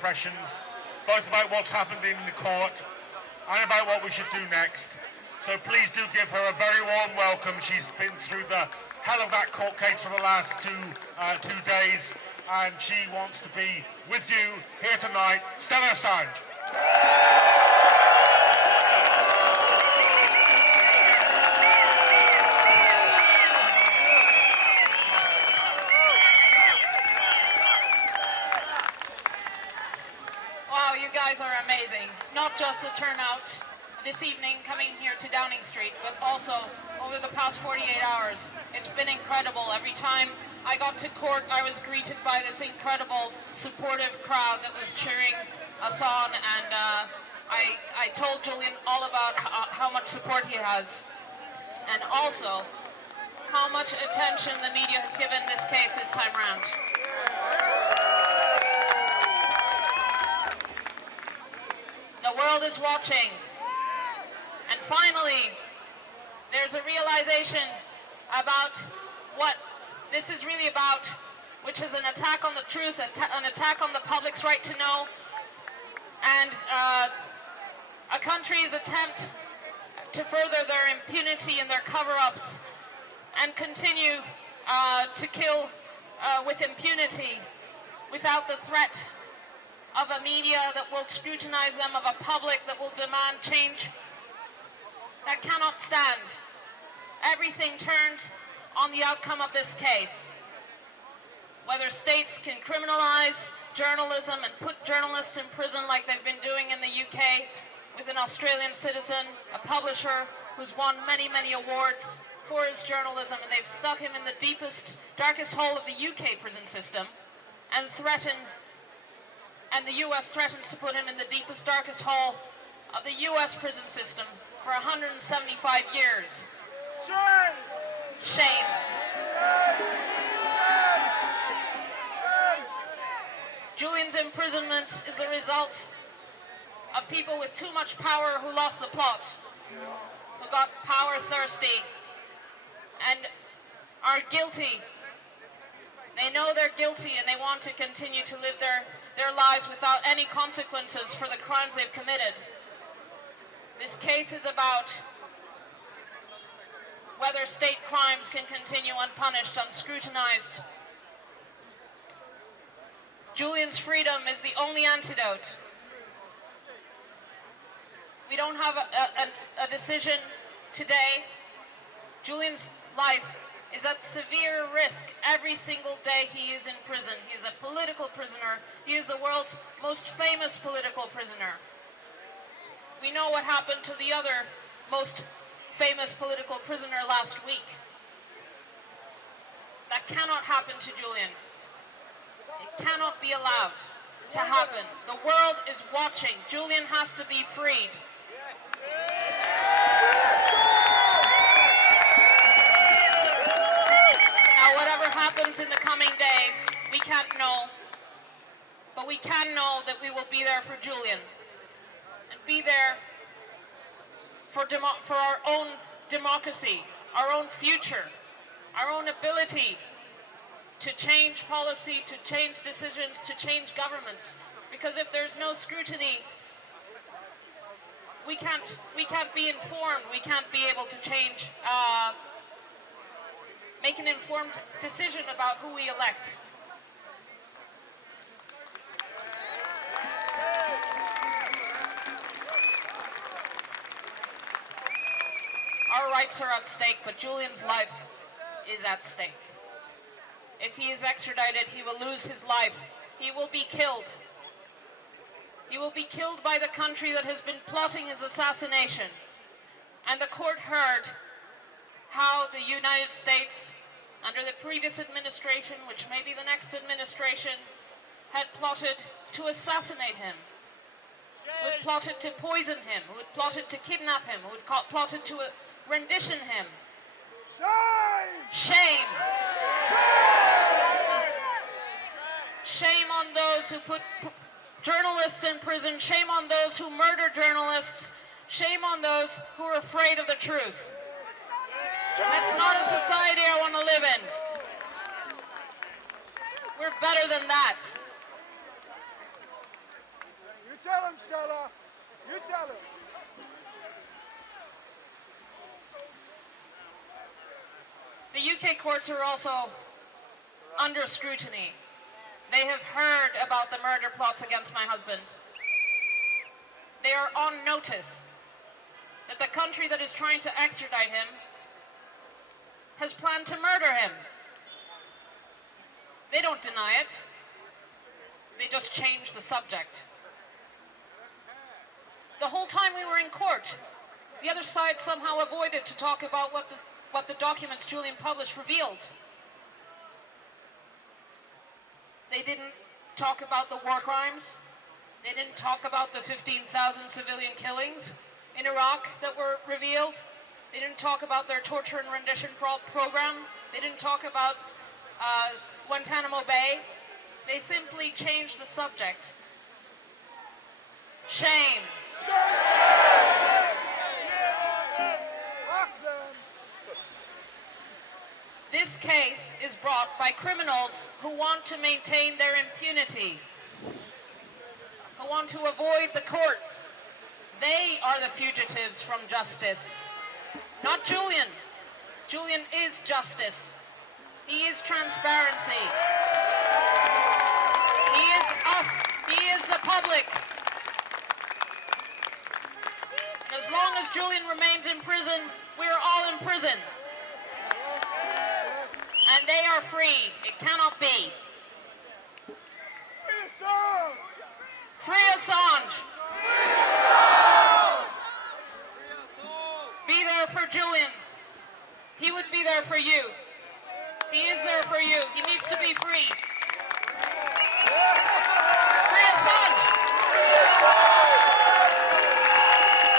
impressions, both about what's happened in the court and about what we should do next. So please do give her a very warm welcome. She's been through the hell of that court case for the last two days, and she wants to be with you here tonight. Stella Assange. Wow, you guys are amazing. Not just the turnout this evening coming here to Downing Street, but also over the past 48 hours. It's been incredible. Every time I got to court, I was greeted by this incredible, supportive crowd that was cheering us on, and I told Julian all about how much support he has, and also how much attention the media has given this case this time around. The world is watching. And finally, there's a realization about what this is really about, which is an attack on the truth, an attack on the public's right to know, and a country's attempt to further their impunity and their cover-ups and continue to kill with impunity without the threat of a media that will scrutinize them, of a public that will demand change. That cannot stand. Everything turns on the outcome of this case. Whether states can criminalize journalism and put journalists in prison like they've been doing in the UK with an Australian citizen, a publisher who's won many, many awards for his journalism, and they've stuck him in the deepest, darkest hole of the UK prison system, and the US threatens to put him in the deepest, darkest hole of the US prison system for 175 years. Shame. Julian's imprisonment is a result of people with too much power who lost the plot, who got power thirsty and are guilty. They know they're guilty and they want to continue to live their lives without any consequences for the crimes they've committed. This case is about whether state crimes can continue unpunished, unscrutinized. Julian's freedom is the only antidote. We don't have a decision today. Julian's life is at severe risk every single day he is in prison. He is a political prisoner. He is the world's most famous political prisoner. We know what happened to the other most famous political prisoner last week. That cannot happen to Julian. It cannot be allowed to happen. The world is watching. Julian has to be freed. Now, whatever happens in the coming days, we can't know. But we can know that we will be there for Julian. And be there for our own democracy, our own future, our own ability to change policy, to change decisions, to change governments. Because if there's no scrutiny, we can't be informed. We can't be able to change, make an informed decision about who we elect. Our rights are at stake, but Julian's life is at stake. If he is extradited, he will lose his life. He will be killed. He will be killed by the country that has been plotting his assassination. And the court heard how the United States, under the previous administration, which may be the next administration, had plotted to assassinate him, who had plotted to poison him, who had plotted to kidnap him, who had plotted to rendition him. Shame. Shame on those who put journalists in prison. Shame on those who murder journalists. Shame on those who are afraid of the truth. That's not a society I want to live in. We're better than that. tell him, Stella. You tell him. The UK courts are also under scrutiny. They have heard about the murder plots against my husband. They are on notice that the country that is trying to extradite him has planned to murder him. They don't deny it. They just change the subject. The whole time we were in court, the other side somehow avoided to talk about what the documents Julian published revealed. They didn't talk about the war crimes. They didn't talk about the 15,000 civilian killings in Iraq that were revealed. They didn't talk about their torture and rendition program. They didn't talk about Guantanamo Bay. They simply changed the subject. Shame. This case is brought by criminals who want to maintain their impunity, who want to avoid the courts. They are the fugitives from justice, not Julian. Julian is justice. He is transparency. He is us. He is the public. And as long as Julian remains in prison, we are all in prison. And they are free. It cannot be. Free Assange! Be there for Julian. He would be there for you. He is there for you. He needs to be free.